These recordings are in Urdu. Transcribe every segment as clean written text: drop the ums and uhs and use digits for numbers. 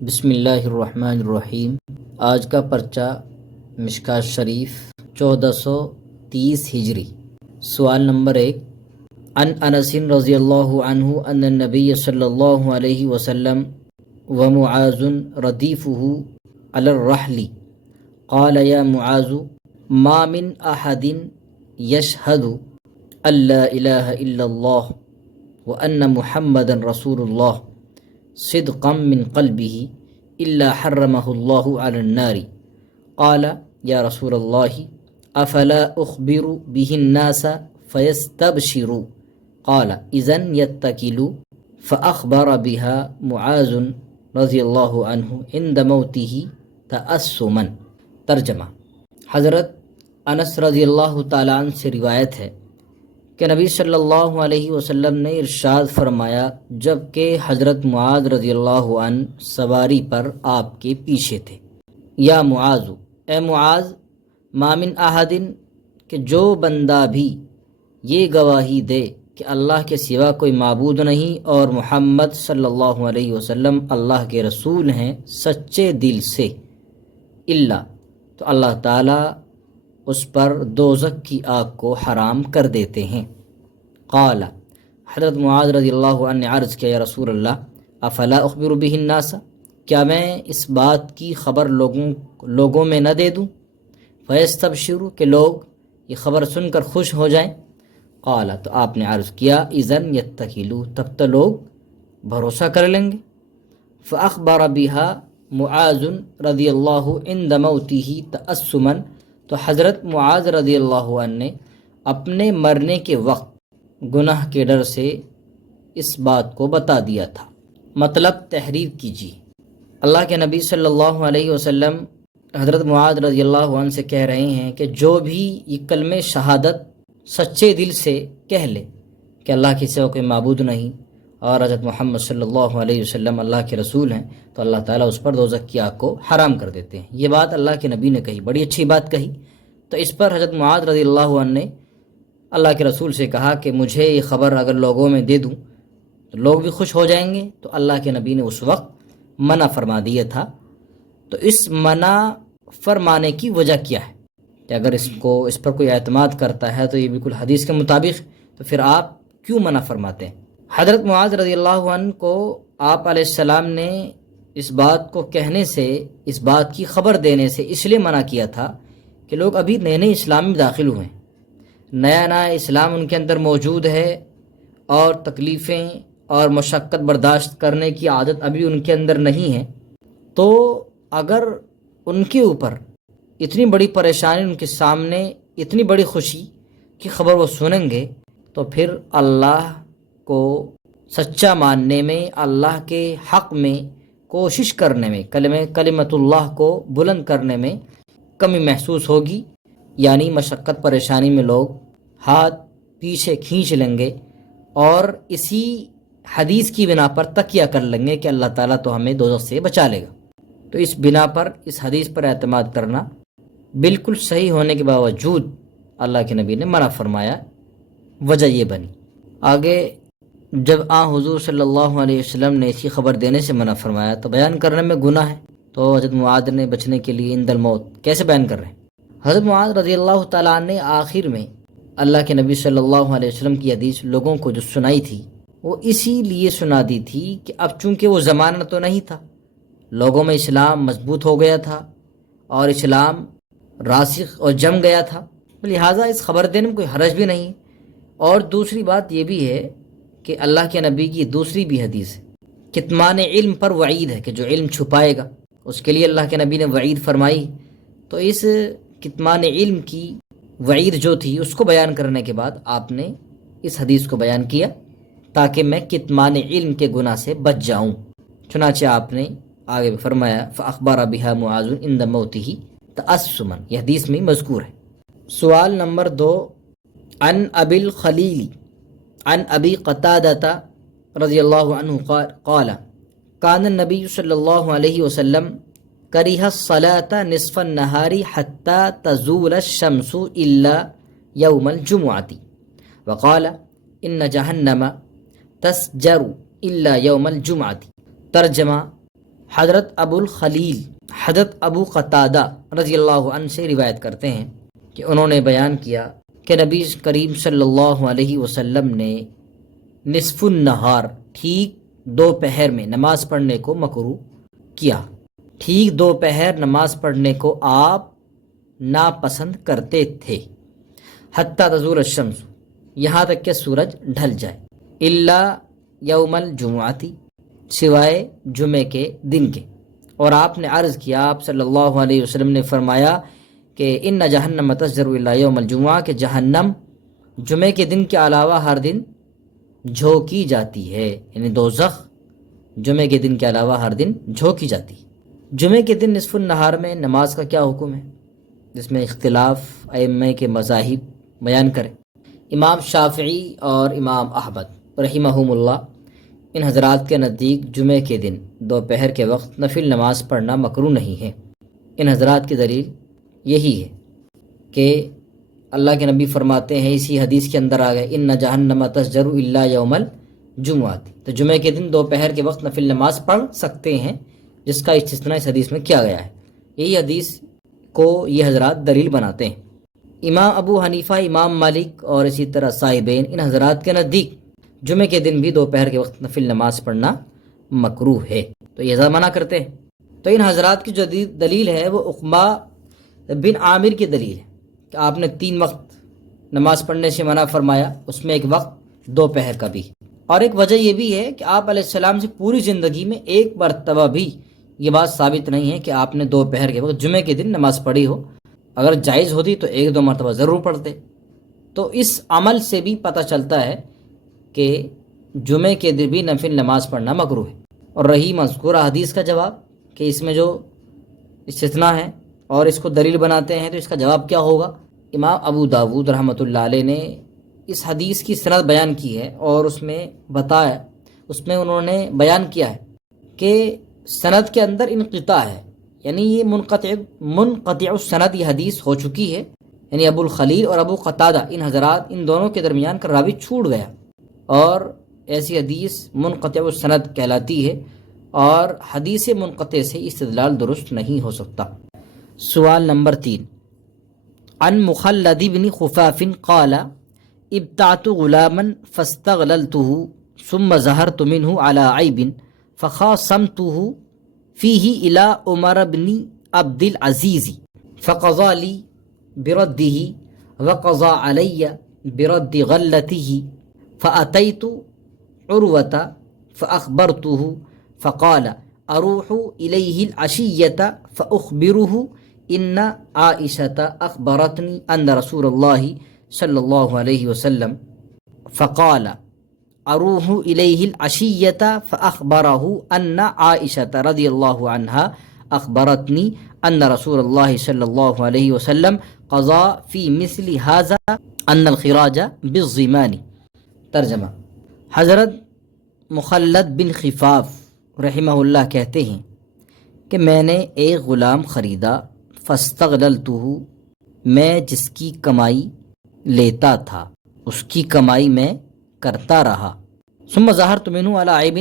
بسم اللہ الرحمن الرحیم۔ آج کا پرچہ مشکوٰۃ شریف 1430 ہجری۔ سوال نمبر 1، عن انس رضی اللہ عنہ ان النبی صلی اللہ علیہ وسلم ومعاذ ردیفہ علی الرحل قال یا معاذ ما من احد یشہد ان لا الہ الا اللہ وان محمد رسول اللہ صدقا من قلبه الا حرمه الله على النار قال یا رسول اللہ افلا اخبر به الناس فيستبشروا قال اذن يتكلوا فاخبر بها معاذ رضی اللہ عنہ عند موته تأسما۔ ترجمہ، حضرت انس رضی اللہ تعالیٰ عنہ سے روایت ہے کہ نبی صلی اللہ علیہ وسلم نے ارشاد فرمایا جب کہ حضرت معاذ رضی اللہ عنہ سواری پر آپ کے پیچھے تھے، یا معاذ، اے معاذ، ما من احد، کہ جو بندہ بھی یہ گواہی دے کہ اللہ کے سوا کوئی معبود نہیں اور محمد صلی اللہ علیہ وسلم اللہ کے رسول ہیں سچے دل سے، الا، تو اللہ تعالیٰ اس پر دوزخ کی آگ کو حرام کر دیتے ہیں۔ قال، حضرت معاذ رضی اللہ عنہ نے عرض کیا، یا رسول اللہ، افلا اخبر به الناس، کیا میں اس بات کی خبر لوگوں میں نہ دے دوں؟ فیستبشروا، کہ لوگ یہ خبر سن کر خوش ہو جائیں۔ قال، تو آپ نے عرض کیا، اذن یتکلوا، تب تو لوگ بھروسہ کر لیں گے۔ فاخبر بها معاذ رضی اللہ عند موته تأسما، تو حضرت معاذ رضی اللہ عنہ نے اپنے مرنے کے وقت گناہ کے ڈر سے اس بات کو بتا دیا تھا۔ مطلب تحریر کیجیے۔ اللہ کے نبی صلی اللہ علیہ وسلم حضرت معاذ رضی اللہ عنہ سے کہہ رہے ہیں کہ جو بھی یہ کلمہ شہادت سچے دل سے کہہ لے کہ اللہ کے سوا کوئی معبود نہیں اور حضرت محمد صلی اللہ علیہ وسلم اللہ کے رسول ہیں، تو اللہ تعالیٰ اس پر دوزخ کی آگ کو حرام کر دیتے ہیں۔ یہ بات اللہ کے نبی نے کہی، بڑی اچھی بات کہی۔ تو اس پر حضرت معاذ رضی اللہ عنہ نے اللہ کے رسول سے کہا کہ مجھے یہ خبر اگر لوگوں میں دے دوں تو لوگ بھی خوش ہو جائیں گے، تو اللہ کے نبی نے اس وقت منع فرما دیا تھا۔ تو اس منع فرمانے کی وجہ کیا ہے کہ اگر اس پر کوئی اعتماد کرتا ہے تو یہ بالکل حدیث کے مطابق، تو پھر آپ کیوں منع فرماتے ہیں؟ حضرت معاذ رضی اللہ عنہ کو آپ علیہ السلام نے اس بات کو کہنے سے، اس بات کی خبر دینے سے اس لیے منع کیا تھا کہ لوگ ابھی نئے نئے اسلام میں داخل ہوئے ہیں، نیا اسلام ان کے اندر موجود ہے اور تکلیفیں اور مشقت برداشت کرنے کی عادت ابھی ان کے اندر نہیں ہے۔ تو اگر ان کے اوپر اتنی بڑی پریشانی، ان کے سامنے اتنی بڑی خوشی کی خبر وہ سنیں گے، تو پھر اللہ کو سچا ماننے میں، اللہ کے حق میں کوشش کرنے میں، کلمت اللہ کو بلند کرنے میں کمی محسوس ہوگی، یعنی مشقت پریشانی میں لوگ ہاتھ پیچھے کھینچ لیں گے اور اسی حدیث کی بنا پر تکیہ کر لیں گے کہ اللہ تعالیٰ تو ہمیں دوزخ سے بچا لے گا۔ تو اس بنا پر، اس حدیث پر اعتماد کرنا بالکل صحیح ہونے کے باوجود اللہ کے نبی نے منع فرمایا، وجہ یہ بنی۔ آگے جب حضور صلی اللہ علیہ وسلم نے اسی خبر دینے سے منع فرمایا تو بیان کرنے میں گناہ ہے، تو حضرت معاذ نے بچنے کے لیے عند الموت کیسے بیان کر رہے ہیں؟ حضرت معاذ رضی اللہ تعالیٰ عنہ نے آخر میں اللہ کے نبی صلی اللہ علیہ وسلم کی حدیث لوگوں کو جو سنائی تھی، وہ اسی لیے سنا دی تھی کہ اب چونکہ وہ زمانہ تو نہیں تھا، لوگوں میں اسلام مضبوط ہو گیا تھا اور اسلام راسخ اور جم گیا تھا، لہٰذا اس خبر دینے میں کوئی حرج بھی نہیں ہے۔ اور دوسری بات یہ بھی ہے کہ اللہ کے نبی کی دوسری بھی حدیث ہے، کتمان علم پر وعید ہے کہ جو علم چھپائے گا اس کے لیے اللہ کے نبی نے وعید فرمائی۔ تو اس کتمان علم کی وعید جو تھی اس کو بیان کرنے کے بعد آپ نے اس حدیث کو بیان کیا تاکہ میں کتمان علم کے گناہ سے بچ جاؤں۔ چنانچہ آپ نے آگے فرمایا فاخبر بها معاذ عند موته تأسما، یہ حدیث میں مذکور ہے۔ سوال نمبر 2، عن ابی الخلیل عن ابی قتادہ رضی اللہ عنہ قال کان النبی صلی اللہ علیہ وسلم کریہ الصلاة نصف النہار حتی تزول الشمس الا یوم الجمعۃ وقال ان جہنم تسجر الا یوم الجمعۃ۔ ترجمہ، حضرت ابو الخلیل حضرت ابو قتادہ رضی اللہ عنہ سے روایت کرتے ہیں کہ انہوں نے بیان کیا کہ نبی کریم صلی اللہ علیہ وسلم نے نصف النہار ٹھیک دوپہر میں نماز پڑھنے کو مکروہ کیا۔ ٹھیک دوپہر نماز پڑھنے کو آپ ناپسند کرتے تھے، حتیٰ تزول الشمس، یہاں تک کہ سورج ڈھل جائے، الا یوم الجمعتی، سوائے جمعے کے دن کے۔ اور آپ نے عرض کیا، آپ صلی اللہ علیہ وسلم نے فرمایا کہ ان جہنم تسجر الا یوم الجمعہ، کہ جہنم جمعے کے دن کے علاوہ ہر دن جھونکی جاتی ہے، یعنی دوزخ جمعے کے دن کے علاوہ ہر دن جھونکی جاتی ہے۔ جمعے کے دن نصف النہار میں نماز کا کیا حکم ہے، جس میں اختلاف ائمہ کے مذاہب بیان کریں۔ امام شافعی اور امام احمد رحمہم اللہ، ان حضرات کے نزدیک جمعے کے دن دوپہر کے وقت نفل نماز پڑھنا مکروہ نہیں ہے۔ ان حضرات کی دلیل یہی ہے کہ اللہ کے نبی فرماتے ہیں، اسی حدیث کے اندر آ گئے، ان جہنم تسجر الا یوم الجمعہ، تو جمعے کے دن دوپہر کے وقت نفل نماز پڑھ سکتے ہیں، جس کا استثناء اس حدیث میں کیا گیا ہے۔ یہی حدیث کو یہ حضرات دلیل بناتے ہیں۔ امام ابو حنیفہ، امام مالک اور اسی طرح صاحبین، ان حضرات کے نزدیک جمعے کے دن بھی دوپہر کے وقت نفل نماز پڑھنا مکروہ ہے، تو یہ حضرات منع کرتے ہیں۔ تو ان حضرات کی جو دلیل ہے وہ عقبہ بن عامر کی دلیل ہے کہ آپ نے 3 وقت نماز پڑھنے سے منع فرمایا، اس میں ایک وقت دوپہر کا بھی۔ اور ایک وجہ یہ بھی ہے کہ آپ علیہ السلام سے پوری زندگی میں ایک مرتبہ بھی یہ بات ثابت نہیں ہے کہ آپ نے دوپہر کے وقت جمعے کے دن نماز پڑھی ہو۔ اگر جائز ہوتی تو 1-2 مرتبہ ضرور پڑھتے۔ تو اس عمل سے بھی پتہ چلتا ہے کہ جمعے کے دن بھی نفل نماز پڑھنا مکروہ ہے۔ اور رہی مذکورہ حدیث کا جواب کہ اس میں جو استثناء ہے اور اس کو دلیل بناتے ہیں، تو اس کا جواب کیا ہوگا؟ امام ابو داود رحمۃ اللہ علیہ نے اس حدیث کی سند بیان کی ہے، اور اس میں انہوں نے بیان کیا ہے کہ سند کے اندر انقطاع ہے، یعنی یہ منقطع السند یہ حدیث ہو چکی ہے، یعنی ابو الخلیل اور ابو قتادہ ان حضرات، ان دونوں کے درمیان کا راوی چھوٹ گیا، اور ایسی حدیث منقطع السند کہلاتی ہے، اور حدیث منقطع سے استدلال درست نہیں ہو سکتا۔ سوال نمبر 3، عن مخلد بن خفاف قال ابتعت غلاما فاستغللته ثم ظهرت منه على عيب فخاصمته فيه إلى عمر بن عبد العزيز فقضى لي برده وقضى علي برد غلته فأتيت عروة فأخبرته فقال أروح إليه العشية فأخبره إن عائشة أخبرتني أن رسول الله صلی اللہ علیہ وسلم فقال اروح الیہ العشیۃ فاخبرہ ان عائشۃ رضی اللہ عنہا اخبرتنی ان رسول اللہ صلی اللہ علیہ وسلم قضا فی مثل ھذا ان الخراج بالضمان۔ ترجمہ، حضرت مخلد بن خفاف رحمہ اللہ کہتے ہیں کہ میں نے ایک غلام خریدا، فاستغللتہ، میں جس کی کمائی لیتا تھا، اس کی کمائی میں کرتا رہا، ثم ظہرت منہ علی عیب،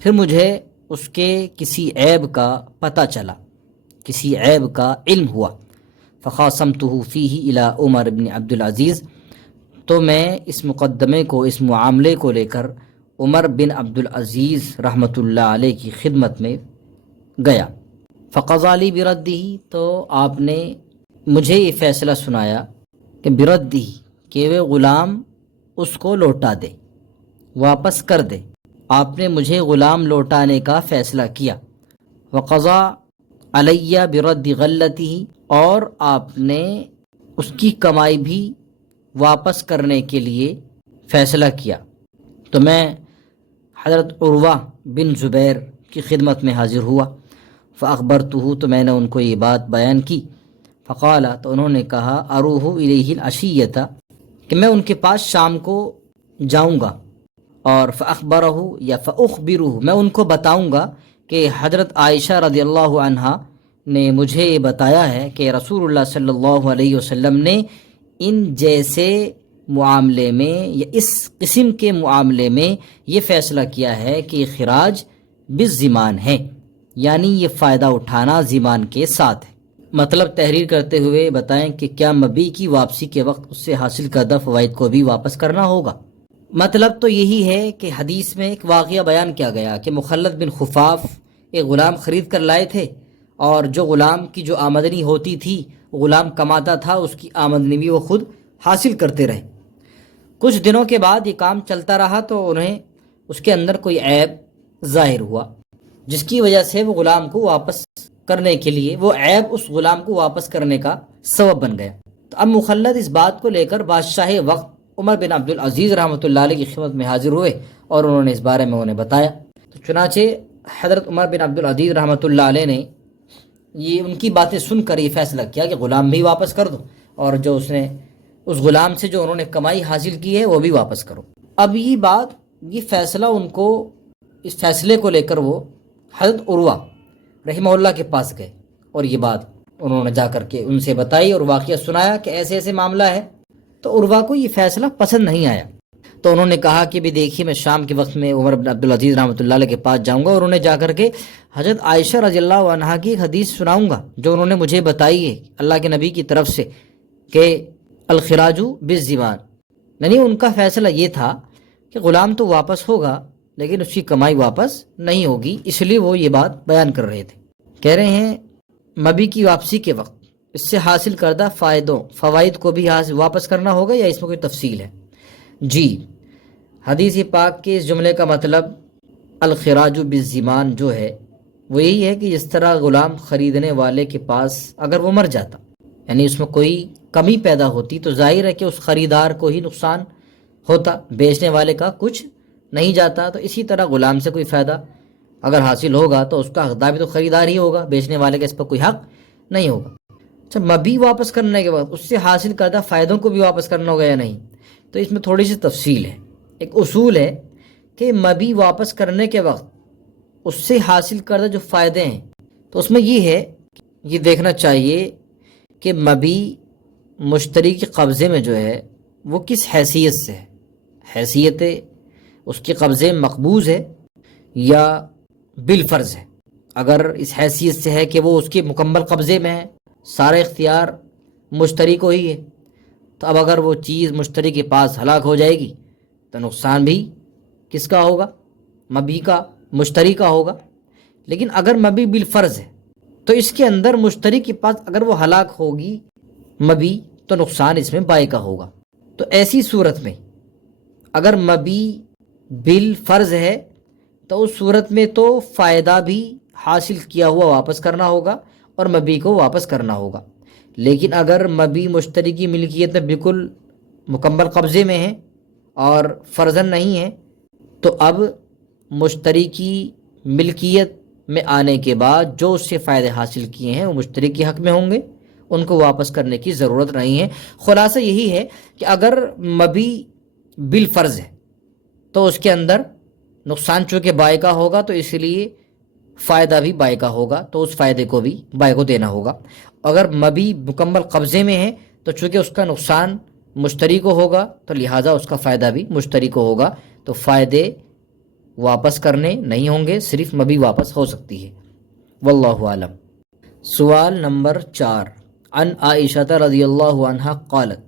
پھر مجھے اس کے کسی عیب کا پتہ چلا، کسی عیب کا علم ہوا، فخاصمتہ فیہ الی عمر بن عبد العزیز، تو میں اس مقدمے کو، اس معاملے کو لے کر عمر بن عبد العزیز رحمۃ اللہ علیہ کی خدمت میں گیا، فقضى لی بردہ، تو آپ نے مجھے یہ فیصلہ سنایا کہ بردی، کہ وہ غلام اس کو لوٹا دے، واپس کر دے۔ آپ نے مجھے غلام لوٹانے کا فیصلہ کیا۔ وقضا علیہ برد غلتہ، اور آپ نے اس کی کمائی بھی واپس کرنے کے لیے فیصلہ کیا۔ تو میں حضرت عروہ بن زبیر کی خدمت میں حاضر ہوا، فاخبرتہ، تو میں نے ان کو یہ بات بیان کی، فقال، تو انہوں نے کہا، اروح الیہ العشیۃ، کہ میں ان کے پاس شام کو جاؤں گا، اور فاخبرہ یا فاخبرہ، میں ان کو بتاؤں گا کہ حضرت عائشہ رضی اللہ عنہا نے مجھے یہ بتایا ہے کہ رسول اللہ صلی اللہ علیہ وسلم نے ان جیسے معاملے میں یا اس قسم کے معاملے میں یہ فیصلہ کیا ہے کہ خراج بالضمان ہے، یعنی یہ فائدہ اٹھانا ضمان کے ساتھ ہے۔ مطلب تحریر کرتے ہوئے بتائیں کہ کیا مبی کی واپسی کے وقت اس سے حاصل کردہ فوائد کو بھی واپس کرنا ہوگا؟ مطلب تو یہی ہے کہ حدیث میں ایک واقعہ بیان کیا گیا کہ مخلد بن خفاف ایک غلام خرید کر لائے تھے، اور جو غلام کی جو آمدنی ہوتی تھی غلام کماتا تھا، اس کی آمدنی بھی وہ خود حاصل کرتے رہے۔ کچھ دنوں کے بعد یہ کام چلتا رہا تو انہیں اس کے اندر کوئی عیب ظاہر ہوا، جس کی وجہ سے وہ غلام کو واپس کرنے کے لیے وہ عیب اس غلام کو واپس کرنے کا سبب بن گیا۔ تو اب مخلد اس بات کو لے کر بادشاہ وقت عمر بن عبدالعزیز رحمۃ اللہ علیہ کی خدمت میں حاضر ہوئے اور انہوں نے اس بارے میں انہیں بتایا۔ تو چنانچہ حضرت عمر بن عبدالعزیز رحمۃ اللہ علیہ نے یہ ان کی باتیں سن کر یہ فیصلہ کیا کہ غلام بھی واپس کر دو، اور جو اس غلام سے جو انہوں نے کمائی حاصل کی ہے وہ بھی واپس کرو۔ اب یہ فیصلہ اس فیصلے کو لے کر وہ حضرت عروہ رحمہ اللہ کے پاس گئے، اور یہ بات انہوں نے جا کر کے ان سے بتائی اور واقعہ سنایا کہ ایسے ایسے معاملہ ہے۔ تو عروہ کو یہ فیصلہ پسند نہیں آیا، تو انہوں نے کہا کہ بھی دیکھیے میں شام کے وقت میں عمر بن عبدالعزیز رحمۃ اللہ علیہ کے پاس جاؤں گا اور انہیں جا کر کے حضرت عائشہ رضی اللہ عنہا کی ایک حدیث سناؤں گا جو انہوں نے مجھے بتائی ہے اللہ کے نبی کی طرف سے کہ الخراج بالزمان، یعنی ان کا فیصلہ یہ تھا کہ غلام تو واپس ہوگا لیکن اس کی کمائی واپس نہیں ہوگی، اس لیے وہ یہ بات بیان کر رہے تھے۔ کہہ رہے ہیں مبی کی واپسی کے وقت اس سے حاصل کردہ فوائد کو بھی واپس کرنا ہوگا یا اس میں کوئی تفصیل ہے؟ جی، حدیث پاک کے اس جملے کا مطلب الخراج بالزمان جو ہے وہ یہی ہے کہ جس طرح غلام خریدنے والے کے پاس اگر وہ مر جاتا، یعنی اس میں کوئی کمی پیدا ہوتی، تو ظاہر ہے کہ اس خریدار کو ہی نقصان ہوتا، بیچنے والے کا کچھ نہیں جاتا۔ تو اسی طرح غلام سے کوئی فائدہ اگر حاصل ہوگا تو اس کا حقدار بھی تو خریدار ہی ہوگا، بیچنے والے کا اس پر کوئی حق نہیں ہوگا۔ اچھا، مبی واپس کرنے کے بعد اس سے حاصل کردہ فائدوں کو بھی واپس کرنا ہوگا یا نہیں؟ تو اس میں تھوڑی سی تفصیل ہے۔ ایک اصول ہے کہ مبی واپس کرنے کے وقت اس سے حاصل کردہ جو فائدے ہیں تو اس میں یہ دیکھنا چاہیے کہ مبی مشتری کے قبضے میں جو ہے وہ کس حیثیت سے ہے، حیثیت اس کے قبضے مقبوض ہے یا بالفرض ہے۔ اگر اس حیثیت سے ہے کہ وہ اس کے مکمل قبضے میں ہے، سارا اختیار مشتری کو ہی ہے، تو اب اگر وہ چیز مشتری کے پاس ہلاک ہو جائے گی تو نقصان بھی کس کا ہوگا؟ مبی کا، مشتری کا ہوگا۔ لیکن اگر مبی بالفرض ہے تو اس کے اندر مشتری کے پاس اگر وہ ہلاک ہوگی مبی تو نقصان اس میں بائع کا ہوگا۔ تو ایسی صورت میں اگر مبی بالفرض ہے تو اس صورت میں تو فائدہ بھی حاصل کیا ہوا واپس کرنا ہوگا اور مبی کو واپس کرنا ہوگا۔ لیکن اگر مبی مشتری کی ملکیت میں بالکل مکمل قبضے میں ہے اور فرضاً نہیں ہے تو اب مشتری کی ملکیت میں آنے کے بعد جو اس سے فائدے حاصل کیے ہیں وہ مشتری کے حق میں ہوں گے، ان کو واپس کرنے کی ضرورت نہیں ہے۔ خلاصہ یہی ہے کہ اگر مبی بالفرض ہے تو اس کے اندر نقصان چونکہ بائع کا ہوگا تو اس لیے فائدہ بھی بائع کا ہوگا، تو اس فائدے کو بھی بائع کو دینا ہوگا۔ اگر مبی مکمل قبضے میں ہے تو چونکہ اس کا نقصان مشتری کو ہوگا تو لہٰذا اس کا فائدہ بھی مشتری کو ہوگا، تو فائدے واپس کرنے نہیں ہوں گے، صرف مبی واپس ہو سکتی ہے۔ واللہ عالم۔ سوال نمبر 4، عن عائشہ رضی اللہ عنہا قالت۔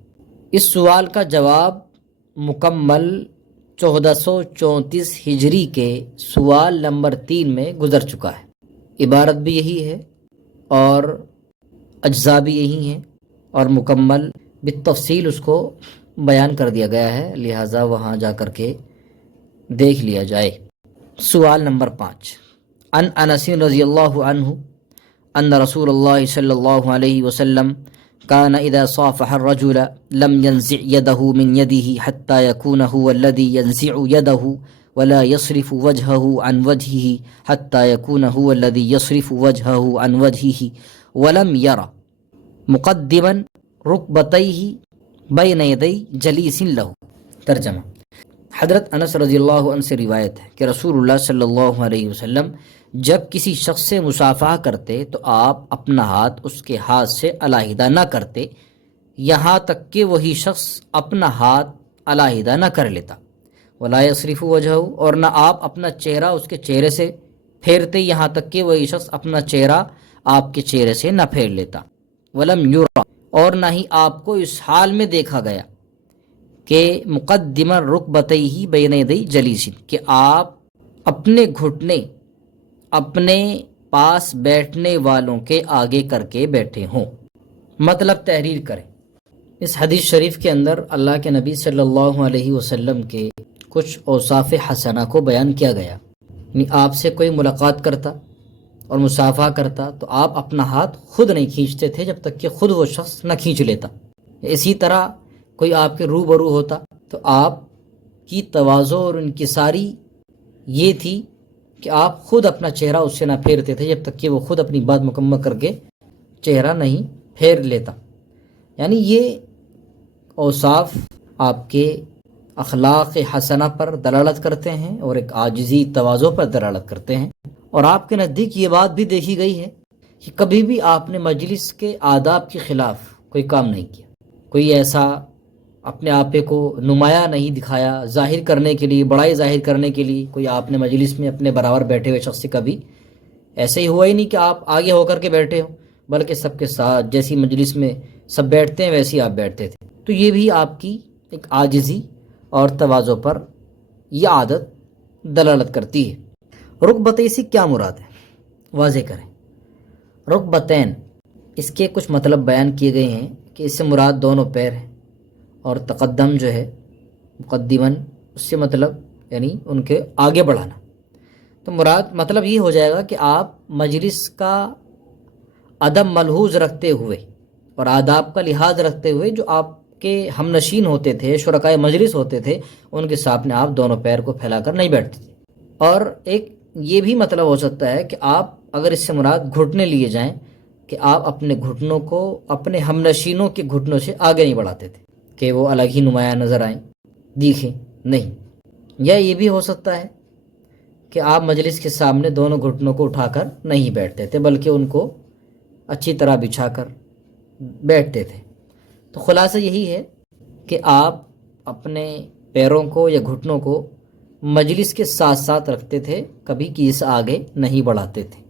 اس سوال کا جواب مکمل 1434 ہجری کے سوال نمبر 3 میں گزر چکا ہے۔ عبارت بھی یہی ہے اور اجزاء بھی یہی ہیں اور مکمل بالتفصیل اس کو بیان کر دیا گیا ہے، لہٰذا وہاں جا کر کے دیکھ لیا جائے۔ سوال نمبر 5، عن انس رضی اللہ عنہ ان رسول اللہ صلی اللہ علیہ وسلم كان اذا صافح الرجل لم ينزع يده من يده حتى يكون هو الذي ينزع يده ولا يصرف وجهه عن وجهه حتى يكون هو الذي يصرف وجهه عن وجهه ولم يرى مقدما ركبتيه بين يدي جليس له۔ ترجمہ: حضرت انس رضی اللہ عنہ سے روایت ہے کہ رسول اللہ صلی اللہ علیہ وسلم جب کسی شخص سے مصافحہ کرتے تو آپ اپنا ہاتھ اس کے ہاتھ سے علیحدہ نہ کرتے یہاں تک کہ وہی شخص اپنا ہاتھ علیحدہ نہ کر لیتا، ولا یصرف وجہہ، اور نہ آپ اپنا چہرہ اس کے چہرے سے پھیرتے یہاں تک کہ وہی شخص اپنا چہرہ آپ کے چہرے سے نہ پھیر لیتا۔ ولم یرا، اور نہ ہی آپ کو اس حال میں دیکھا گیا کہ مقدم رکبتیہ بین یدی جلیس، کہ آپ اپنے گھٹنے اپنے پاس بیٹھنے والوں کے آگے کر کے بیٹھے ہوں، مطلب تحریر کریں۔ اس حدیث شریف کے اندر اللہ کے نبی صلی اللہ علیہ وسلم کے کچھ اوصاف حسنہ کو بیان کیا گیا، یعنی آپ سے کوئی ملاقات کرتا اور مصافحہ کرتا تو آپ اپنا ہاتھ خود نہیں کھینچتے تھے جب تک کہ خود وہ شخص نہ کھینچ لیتا۔ اسی طرح کوئی آپ کے روبرو ہوتا تو آپ کی تواضع اور انکساری یہ تھی کہ آپ خود اپنا چہرہ اس سے نہ پھیرتے تھے جب تک کہ وہ خود اپنی بات مکمل کر کے چہرہ نہیں پھیر لیتا۔ یعنی یہ اوصاف آپ کے اخلاق حسنہ پر دلالت کرتے ہیں اور ایک عاجزی تواضع پر دلالت کرتے ہیں۔ اور آپ کے نزدیک یہ بات بھی دیکھی گئی ہے کہ کبھی بھی آپ نے مجلس کے آداب کے خلاف کوئی کام نہیں کیا، کوئی ایسا اپنے آپ کو نمایاں نہیں دکھایا، ظاہر کرنے کے لیے، بڑائی ظاہر کرنے کے لیے کوئی آپ نے مجلس میں اپنے برابر بیٹھے ہوئے شخص سے کبھی ایسے ہی ہوا ہی نہیں کہ آپ آگے ہو کر کے بیٹھے ہو، بلکہ سب کے ساتھ جیسی مجلس میں سب بیٹھتے ہیں ویسے ہی آپ بیٹھتے تھے۔ تو یہ بھی آپ کی ایک عاجزی اور تواضع پر یہ عادت دلالت کرتی ہے۔ رکبتین سے کیا مراد ہے واضح کریں۔ رکبتین، اس کے کچھ مطلب بیان کیے گئے ہیں کہ اس سے مراد دونوں پیر ہیں، اور تقدم جو ہے مقدماً اس سے مطلب یعنی ان کے آگے بڑھانا۔ تو مراد مطلب یہ ہو جائے گا کہ آپ مجلس کا ادب ملحوظ رکھتے ہوئے اور آداب کا لحاظ رکھتے ہوئے جو آپ کے ہم نشین ہوتے تھے، شرکائے مجلس ہوتے تھے، ان کے سامنے آپ دونوں پیر کو پھیلا کر نہیں بیٹھتے تھے۔ اور ایک یہ بھی مطلب ہو سکتا ہے کہ آپ اگر اس سے مراد گھٹنے لیے جائیں کہ آپ اپنے گھٹنوں کو اپنے ہم نشینوں کے گھٹنوں سے آگے نہیں بڑھاتے تھے کہ وہ الگ ہی نمایاں نظر آئیں، دیکھیں نہیں۔ یا یہ بھی ہو سکتا ہے کہ آپ مجلس کے سامنے دونوں گھٹنوں کو اٹھا کر نہیں بیٹھتے تھے بلکہ ان کو اچھی طرح بچھا کر بیٹھتے تھے۔ تو خلاصہ یہی ہے کہ آپ اپنے پیروں کو یا گھٹنوں کو مجلس کے ساتھ ساتھ رکھتے تھے، کبھی کسی سے آگے نہیں بڑھاتے تھے۔